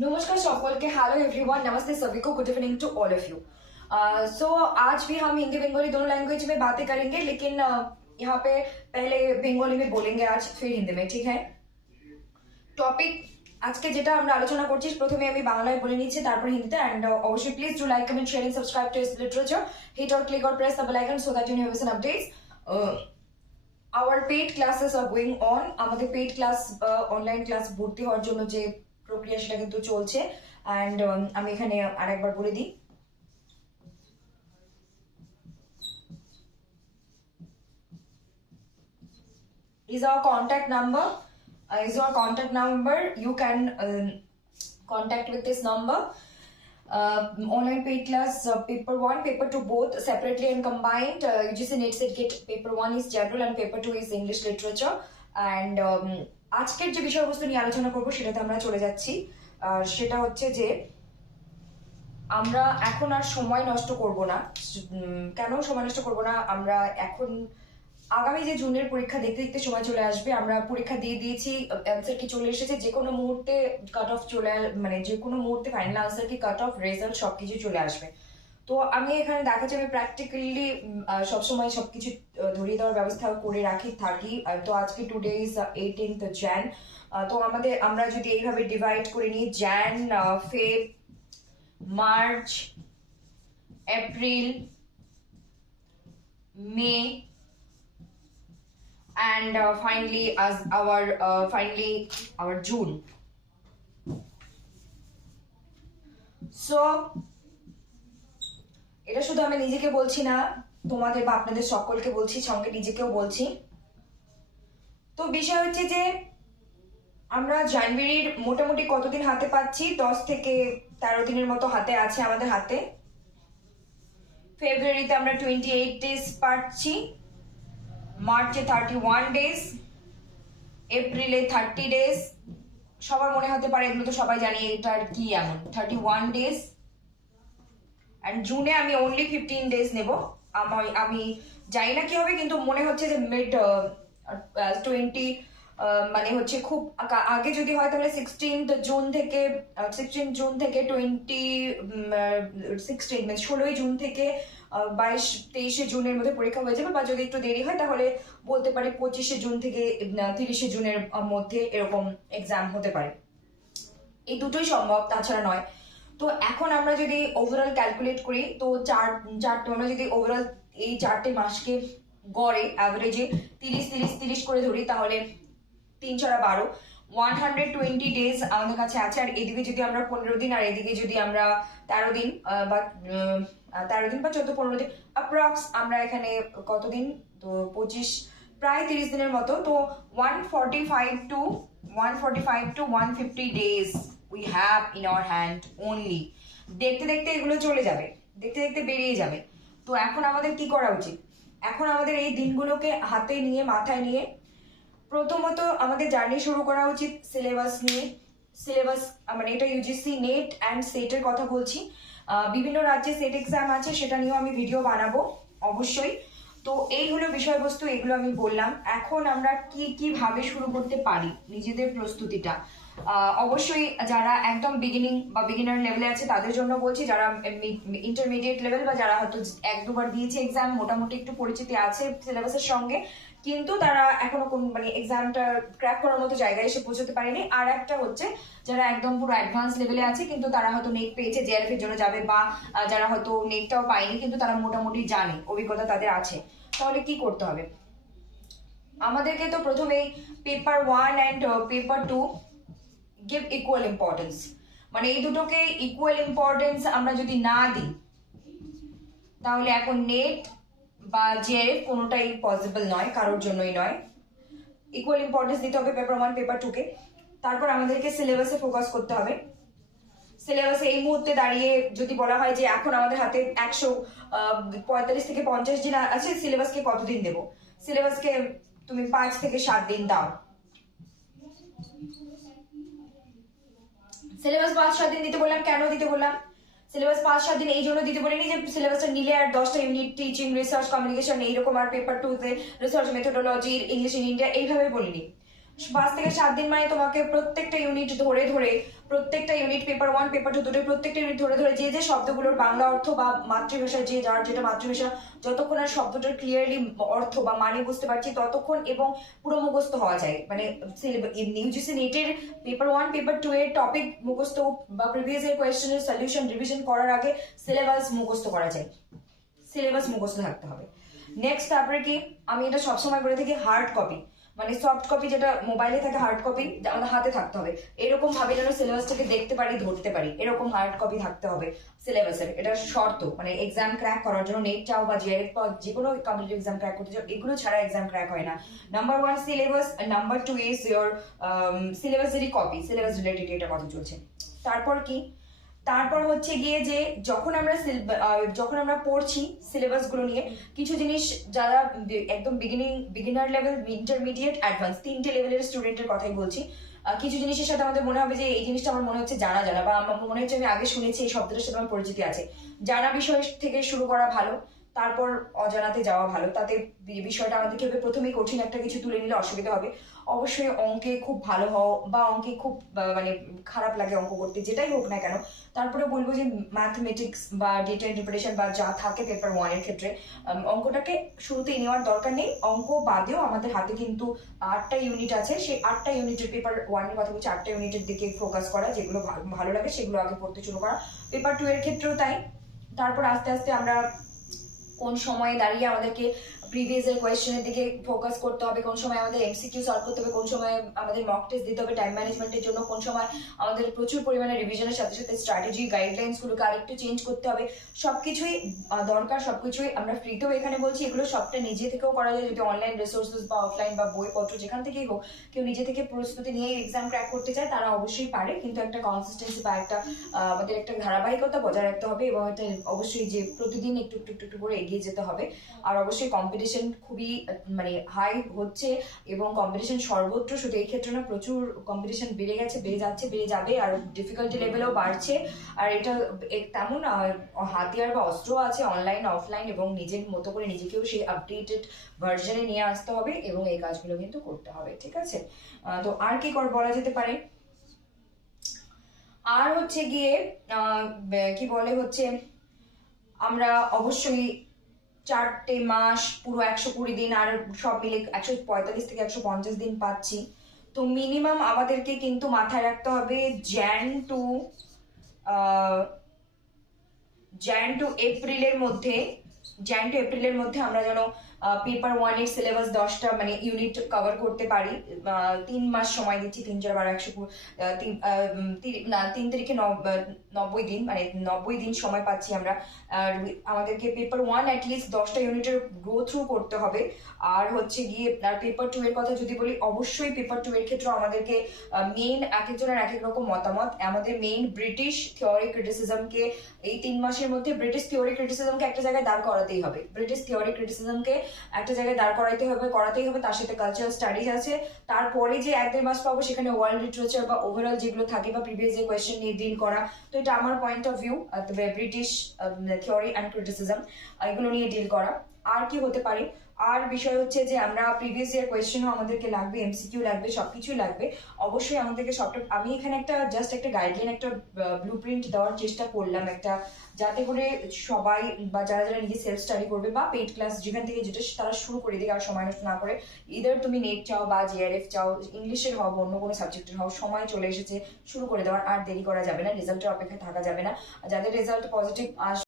नमस्कार সকলকে, hello everyone, नमस्ते सभी को, good evening to all of you. So आज भी हम हिंदी बंगाली दोनों लैंग्वेज में बातें करेंगे, लेकिन यहाँ पे पहले बंगाली में बोलेंगे आज, फिर हिंदी में, ठीक है। টপিক আজকে যেটা আমরা আলোচনা করছি, প্রথমে আমি বাংলায় বলে নিচ্ছি, তারপর হিন্দিতে। এন্ড অবশ্যই please do like, comment, share and subscribe to S literature, hit or click or press the bell icon so that you never miss an updates. Our paid classes are going on. আমাদের paid class online class ভর্তি হওয়ার জন্য যে প্রক্রিয়া সেটা কিন্তু চলছে। And আমি এখানে আরেকবার বলে দিই, is our contact number. You can contact with this number. Online paid class, paper 1, paper 2 both separately and combined. UGC NET set get paper 1 is general and paper 2 is English literature. And আজকের যে বিষয়বস্তু নিয়ে আলোচনা করব সেটাতে আমরা চলে যাচ্ছি। সেটা হচ্ছে যে আমরা এখন আর সময় নষ্ট করব না। কেন সময় নষ্ট করব না? আমরা এখন আগামী যে জুনের পরীক্ষা দেখতে দেখতে সময় চলে আসবে। আমরা পরীক্ষা দিয়ে দিয়েছি, অ্যান্সার কি চলে এসেছে, যে কোনো মুহূর্তে কাট অফ চলে, মানে যে কোনো মুহূর্তে ফাইনাল আনসার কি, কাট অফ, রেজাল্ট সবকিছু চলে আসবে। তো আমি এখানে দেখাচ্ছি, আমি প্র্যাকটিক্যালি সবসময় সবকিছু ধরিয়ে দেওয়ার ব্যবস্থা করে থাকি। তো আজকে টুডে ইজ 18th jan। তো আমরা যদি এইভাবে ডিভাইড করে নিই, jan, Feb, March, April, May, and finally our June. So এটা শুধু আমি নিজেকে বলছি না, তোমাদের বা আপনাদের সকলকে বলছি, সঙ্গে নিজেকেও বলছি। তো বিষয় হচ্ছে যে আমরা জানুয়ারির মোটামুটি কতদিন হাতে পাচ্ছি, 10 থেকে 13 দিনের মতো হাতে আছে আমাদের হাতে। ফেব্রুয়ারিতে আমরা 28 ডেজ পাচ্ছি, মার্চে 31 ডেজ, এপ্রিলে 30 ডেজ। সবার মনে হতে পারে এগুলো তো সবাই জানি, এটার কি এমন 31 ডেজ। এন্ড জুনে আমি অনলি 15 ডেজ নেব। আমি জানি না কি হবে, কিন্তু মনে হচ্ছে যে মিড 20 মানে হচ্ছে খুব আগে যদি হয় তাহলে 16 জুন থেকে 16 জুন থেকে 22-23 জুনের মধ্যে পরীক্ষা হয়ে যাবে, বা যদি একটু দেরি হয় তাহলে বলতে পারি 25 জুন থেকে 30 জুনের মধ্যে এরকম এক্সাম হতে পারে। এই দুটোই সম্ভব, তাছাড়া নয়। তো এখন আমরা যদি ওভারঅল ক্যালকুলেট করি, তো আমরা যদি ওভারঅল এই 4টে মাসকে গড়ে অ্যাভারেজে 30 করে ধরি, তাহলে 3 × 12 120 ডেজ আমাদের কাছে আছে। আর এদিকে যদি আমরা 15 দিন, আর এদিকে যদি আমরা 13 দিন বা 14-15 দিন অ্যাপ্রক্স, আমরা এখানে কতদিন, তো 25, প্রায় 30 দিনের মতো। তো 145 to 150 days we have in our hand only. দেখতে দেখতে এগুলো চলে যাবে, দেখতে দেখতে বেরিয়ে যাবে। তো এখন আমাদের কি করা উচিত? এখন আমাদের এই দিনগুলোকে হাতে নিয়ে, মাথায় নিয়ে, প্রথমত আমাদের জার্নি শুরু করা উচিত সিলেবাস নিয়ে। সিলেবাস মানে এটা ইউজিসি নেট অ্যান্ড সেটের কথা বলছি। বিভিন্ন রাজ্যে সেট এক্সাম আছে, সেটা নিয়েও আমি ভিডিও বানাবো অবশ্যই। তো এই হলো বিষয়বস্তু, এগুলো আমি বললাম। এখন আমরা কিভাবে শুরু করতে পারি নিজেদের প্রস্তুতিটা। অবশ্যই যারা একদম বিগিনার লেভেলে আছে তাদের জন্য বলছি, যারা ইন্টারমিডিয়েট লেভেল বা যারা হয়তো 1-2 বার দিয়েছে এক্সাম, মোটামুটি একটু পরিচিতি আছে সিলেবাসের সঙ্গে, কিন্তু তারা এখনো মানে এক্সামটা ক্র্যাক করার মতো জায়গায় এসে পৌঁছতে পারেনি। আর একটা হচ্ছে যারা একদম পুরো অ্যাডভান্স লেভেলে আছে, কিন্তু তারা হয়তো নেট পেয়েছে, জেআরএফ এর জন্য যাবে, বা যারা হয়তো নেটটাও পায়নি কিন্তু তারা মোটামুটি জানে, অভিজ্ঞতা তাদের আছে। তাহলে কি করতে হবে? আমাদেরকে তো প্রথমেই paper 1 and paper 2 give equal importance. মানে এই দুটোকে ইকুয়াল ইম্পর্টেন্স আমরা যদি না দিই, তাহলে এখন নেট বা জেআরএফ কোনোটাই পসিবল নয়, কারোর জন্যই নয়। ইকুয়াল ইম্পর্টেন্স দিতে হবে পেপার 1, পেপার 2 কে। তারপর আমাদেরকে সিলেবাসে ফোকাস করতে হবে। সিলেবাসে এই মুহূর্তে দাঁড়িয়ে যদি বলা হয় যে এখন আমাদের হাতে 145 থেকে 50 দিন আছে, সিলেবাসকে কতদিন দেব? সিলেবাসকে তুমি 5 থেকে 7 দিন দাও। সিলেবাস 5-7 দিন দিতে বললাম, কেন দিতে বললাম? সিলেবাস 5-7 দিন এই জন্য দিতে বলিনি যে সিলেবাসটা নিলে আর 10টা ইউনিট টিচিং, রিসার্চ, কমিউনিকেশন এইরকম, আর পেপার 2 তে research, methodology, English in India এইভাবে বলিনি। 5 থেকে 7 দিন মানে তোমাকে প্রত্যেকটা ইউনিট ধরে ধরে, প্রত্যেকটা ইউনিট পেপার 1 পেপার 2 দুটো প্রত্যেকটা ইউনিট ধরে ধরে যে যে শব্দগুলোর বাংলা অর্থ বা মাতৃভাষা যে যার যেটা মাতৃভাষা, যতক্ষণ আর শব্দটার ক্লিয়ারলি অর্থ বা মানে বুঝতে পারছি ততক্ষণ এবং পুরো মুখস্থ হওয়া যায়। মানে ইউজিসি নেটের পেপার 1 পেপার 2 এর টপিক মুখস্থ বা প্রিভিয়াস ইয়ার কোয়েশ্চেনের সলিউশন রিভিশন করার আগে সিলেবাস মুখস্থ করা যায়, সিলেবাস মুখস্থ থাকতে হবে। নেক্সট তারপরে কি, আমি এটা সবসময় বলে থাকি, হার্ড কপি মানে সফট কপি যেটা মোবাইলে থাকে, হার্ড কপি আমাদের হাতে থাকতে হবে। এরকম ভাবে যেন সিলেবাসটাকে দেখতে পারি, ধরতে পারি, এরকম হার্ড কপি থাকতে হবে সিলেবাসের। এটা শর্ত, মানে এক্সাম ক্র্যাক করার জন্য নেট চাও বা জিআরএফ বা যে কোনো কম্পিটিটিভ এক্সাম ক্র্যাক করতে চাও, এগুলো ছাড়া এক্সাম ক্র্যাক হয় না। Number 1 syllabus, number 2 is your সিলেবাসেরই কপি, সিলেবাস রিলেটেড এটা কথা চলছে। তারপর কি, তারপর হচ্ছে গিয়ে যে যখন আমরা পড়ছি সিলেবাস গুলো নিয়ে, কিছু জিনিস যারা একদম বিগিনার লেভেল, ইন্টারমিডিয়েট, অ্যাডভান্স, 3টে লেভেলের স্টুডেন্টের কথাই বলছি। কিছু জিনিসের সাথে আমাদের মনে হবে যে এই জিনিসটা আমার মনে হচ্ছে জানা জানা, বা আমার মনে হচ্ছে আমি আগে শুনেছি, এই শব্দটার সাথে আমার পরিচিতি আছে। জানা বিষয় থেকে শুরু করা ভালো, তারপর অজানাতে যাওয়া ভালো। তাতে বিষয়টা আমাদেরকে প্রথমেই কঠিন একটা কিছু তুলে নিলে অসুবিধা হবে। অবশ্যই অঙ্কে খুব ভালো হও বা অঙ্কে খুব মানে খারাপ লাগে অঙ্ক করতে, যেটাই হোক না কেন, তারপরে বলবো যে ম্যাথমেটিক্স বা ডেটা ইন্টারপ্রিটেশন বা যা থাকে পেপার 1 এর ক্ষেত্রে অঙ্কটাকে শুরুতেই নেওয়ার দরকার নেই। অঙ্ক বাদেও আমাদের হাতে কিন্তু 8টা ইউনিট আছে, সেই 8টা ইউনিটের পেপার 1 এর কথা বলছি, 8টা ইউনিটের দিকে ফোকাস করা, যেগুলো ভালো লাগে সেগুলো আগে পড়তে শুরু করা। পেপার 2 এর ক্ষেত্রেও তাই। তারপর আস্তে আস্তে আমরা কোন সময়ে দাঁড়িয়ে আমাদেরকে প্রিভিয়াস এর কোয়েশ্চেনের দিকে ফোকাস করতে হবে, কোন সময় আমাদের এমসিকিউ সলভ করতে হবে, কোন সময় আমাদের মক টেস্ট দিতে হবে টাইম ম্যানেজমেন্টের জন্য, কোন সময় আমাদের প্রচুর পরিমাণে রিভিশনের সাথে সাথে স্ট্র্যাটেজি গাইডলাইন্স গুলোকে আরেকটু চেঞ্জ করতে হবে। সবকিছুই দরকার, সবকিছুই আমরা ফ্রিতেও এখানে বলছি, এগুলো সবটা নিজে থেকেও করা যায়, যদি অনলাইন রিসোর্সেস বা অফলাইন বা বইপত্র যেখান থেকেই হোক, কেউ নিজে থেকে প্রস্তুতি নিয়ে এক্সাম ক্র্যাক করতে চায় তারা অবশ্যই পারে, কিন্তু একটা কনসিস্টেন্সি বা একটা আমাদের একটা ধারাবাহিকতা বজায় রাখতে হবে, এবং এটা অবশ্যই যে প্রতিদিন একটু একটু একটু করে এগিয়ে যেতে হবে। আর অবশ্যই কম্পিটিশন খুবই মানে হাই হচ্ছে, এবং কম্পিটিশন সর্বত্র, শুধু এই ক্ষেত্রে না, প্রচুর কম্পিটিশন বেড়ে গেছে, বেড়ে যাচ্ছে, বেড়ে যাবে, আর ডিফিকাল্টি লেভেলও বাড়ছে। আর এটা তেমন হাতিয়ার বা অস্ত্র আছে অনলাইন অফলাইন, এবং নিজের মতো করে নিজেকেও সেই আপডেটেড ভার্জনে নিয়ে আসতে হবে, এবং এই কাজগুলো কিন্তু করতে হবে, ঠিক আছে? তো আর কি বলা যেতে পারে, আর হচ্ছে গিয়ে কি বলে হচ্ছে, আমরা অবশ্যই 4টে মাস পুরো 120 দিন, আর সব মিলে 145 থেকে 150 দিন পাচ্ছি। তো মিনিমাম আমাদেরকে কিন্তু মাথায় রাখতে হবে জ্যান টু এপ্রিলের মধ্যে আমরা যেন পেপার 1 এর সিলেবাস 10টা মানে ইউনিট কভার করতে পারি। 3 মাস সময় দিচ্ছি, 3 4 3 তারিখে 90 দিন, মানে 90 দিন সময় পাচ্ছি আমরা। আর আমাদেরকে পেপার 1 অ্যাটলিস্ট 10টা ইউনিটের গো থ্রু করতে হবে। আর হচ্ছে গিয়ে আর পেপার 2 এর কথা যদি বলি, অবশ্যই পেপার 2 এর ক্ষেত্রে আমাদেরকে মেইন এক একজনের এক এক রকম মতামত। আমাদের মেইন ব্রিটিশ থিওরি ক্রিটিসিজমকে এই 3 মাসের মধ্যে ব্রিটিশ থিওরি ক্রিটিসিজমকে একটা জায়গায় দাঁড় করাতেই হবে, ব্রিটিশ থিওরি ক্রিটিসিজমকে একটা জায়গায় দাঁড় করাতেই হবে। তার সাথে কালচারাল স্টাডিজ আছে। তারপরে যে 1-1.5 মাস পাবো সেখানে ওয়ার্ল্ড লিটারেচার বা ওভারঅল যেগুলো থাকে বা প্রিভিয়াস যে কোয়েশ্চেন নিয়ে ডিল করা। তো এটা আমার point of view, British theory and criticism এগুলো নিয়ে ডিল করা। আর কি হতে পারে, আর বিষয় হচ্ছে যে আমরা প্রিভিয়াস ইয়ার কোয়েশ্চেনও আমাদেরকে লাগবে, এমসিকিউ লাগবে, সবকিছুই লাগবে। অবশ্যই আমাদেরকে সবটা, আমি এখানে একটা জাস্ট একটা গাইডলাইন, একটা ব্লুপ্রিন্ট দেওয়ার চেষ্টা করলাম, একটা যাতে করে সবাই বা যারা যারা নিজে সেলফ স্টাডি করবে বা পেইড ক্লাস যেখান থেকে যেটা তারা শুরু করে দিকে, আর সময় নষ্ট না করে। ইদার তুমি নেট চাও বা জিআরএফ চাও, ইংলিশের হও অন্য কোনো সাবজেক্টের হও, সময় চলে এসেছে শুরু করে দেওয়ার। আর দেরি করা যাবে না, রেজাল্টের অপেক্ষায় থাকা যাবে না। যাদের রেজাল্ট পজিটিভ